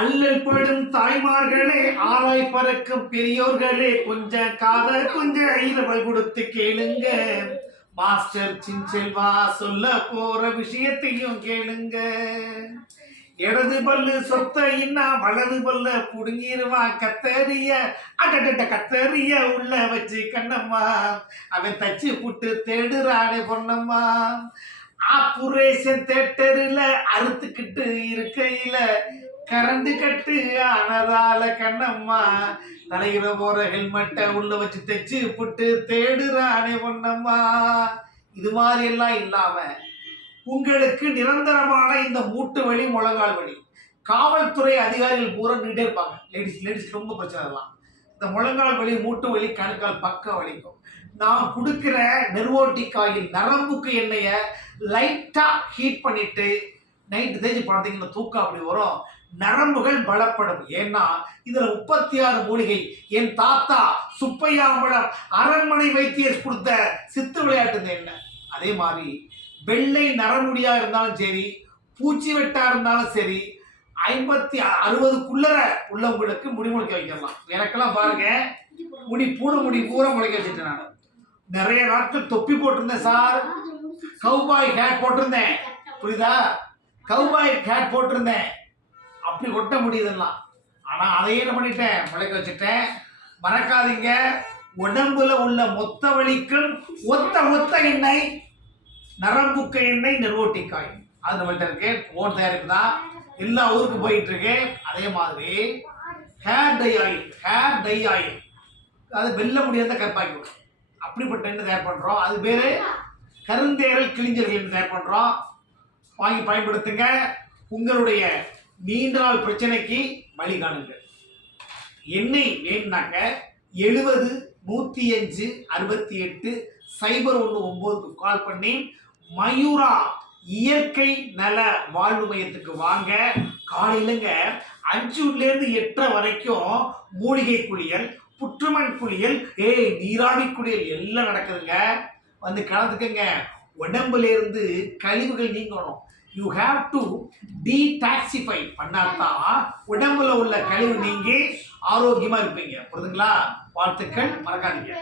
அல்லல் படும் தாய்மார்களே, ஆராய் பறக்கும் பெரியோர்களே, கொஞ்சம் காத கொஞ்சம் இரவல் கொடுத்து கேளுங்க. மாஸ்டர் சின்செல்வா சொல்ல போற விஷயத்தையும் கேளுங்க. இடது பல்லு சொத்த இன்னா வலது பல்ல புடுங்கிருவா கத்தறிய அடட்ட கத்தறிய உள்ள வச்சு கண்ணம்மா அவன் தச்சு புட்டு தேடுறானே பொண்ணம்மா. ஆபரேஷன் தேட்டரில் அறுத்துக்கிட்டு இருக்கையில கரண்டு கட்டு ஆனதால கண்ணம்மா தலையில போற ஹெல்மெட்டை உள்ள வச்சு தைச்சு புட்டு தேடுறானே பொண்ணம்மா. இது மாதிரி எல்லாம் இல்லாம உங்களுக்கு நிரந்தரமான இந்த மூட்டு வலி முழங்கால் வலி காவல்துறை அதிகாரிகள் பூரா நின்றுட்டே இருப்பாங்க. லேடிஸ் ரொம்ப பிரச்சனை தான். இந்த முழங்கால் வலி மூட்டு வலி கணுக்கால் பக்க வலிக்கும். நான் கொடுக்குற நெர்வோட்டிக் ஆயில் நரம்புக்கு எண்ணெயை லைட்டா ஹீட் பண்ணிட்டு நைட்டு தேய்ச்சி படுத்தீங்கன்னா தூக்கம் அப்படி வரும். நரம்புகள் பலப்படும். ஏன்னா இதுல 36 மூலிகை. என் தாத்தா சுப்பையாம்பலம் அரண்மனை வைத்தியர் கொடுத்த சித்து விளையாட்டு என்ன. அதே மாதிரி வெள்ளை நரமுடியா இருந்தாலும் சரி, பூச்சி வெட்டா இருந்தாலும் சரி, 50-60 உள்ளவங்களுக்கு முடி முளைக்க வைக்கலாம். எனக்கெல்லாம் பாருங்க முடி முடி பூரா முளைக்க வச்சுட்டேன். நான் நிறைய நாட்கள் தொப்பி போட்டிருந்தேன் சார். கவுபாய் ஹேட் போட்டிருந்தேன். புரியுதா? கவுபாய் ஹேட் போட்டிருந்தேன். அப்படி ஒட்ட முடியுதெல்லாம். ஆனா அதையே என்ன பண்ணிட்டேன், முளைக்க வச்சுட்டேன். மறக்காதீங்க, உடம்புல உள்ள மொத்த வலிக்கும் ஒத்த எண்ணெய் நரம்புக்க எண்ணெய் நெர்வோட்டிக் ஆயில். அது நம்மள்கிட்ட இருக்கு. ஓன் தயாரிப்பு தான். எல்லா ஊருக்கு போயிட்டு இருக்கு. அதே மாதிரி ஹேர் டை ஆயில் அது வெல்ல முடியாத கற்பாக்கி விடும். அப்படிப்பட்ட எண்ணெய் தயார் பண்றோம். அது பேரு கருந்தேரல் கிழிஞ்சல்கள் தயார் பண்றோம். வாங்கி பயன்படுத்துங்க. உங்களுடைய நீண்ட நாள் பிரச்சனைக்கு வழி காணுங்க. எண்ணெய் வேணும்னாக்க 70 105 68 019 கால் பண்ணி மயூரா இயற்கை நல வாழ்வு மையத்துக்கு வாங்க. காலையிலங்க 5 to 8 வரைக்கும் மூலிகை குளியல், புற்றுமண் குளியல், நீராவி குளியல் எல்லாம் நடக்குதுங்க. வந்து கலந்துக்கங்க. உடம்புல இருந்து கழிவுகள் நீங்கணும். யூ ஹேவ் டு டீடாக்சிஃபை பண்ணாதான் உடம்புல உள்ள கழிவு நீங்கி ஆரோக்கியமா இருப்பீங்க. புரியுதுங்களா? வாழ்த்துக்கள். மறக்காதீங்க.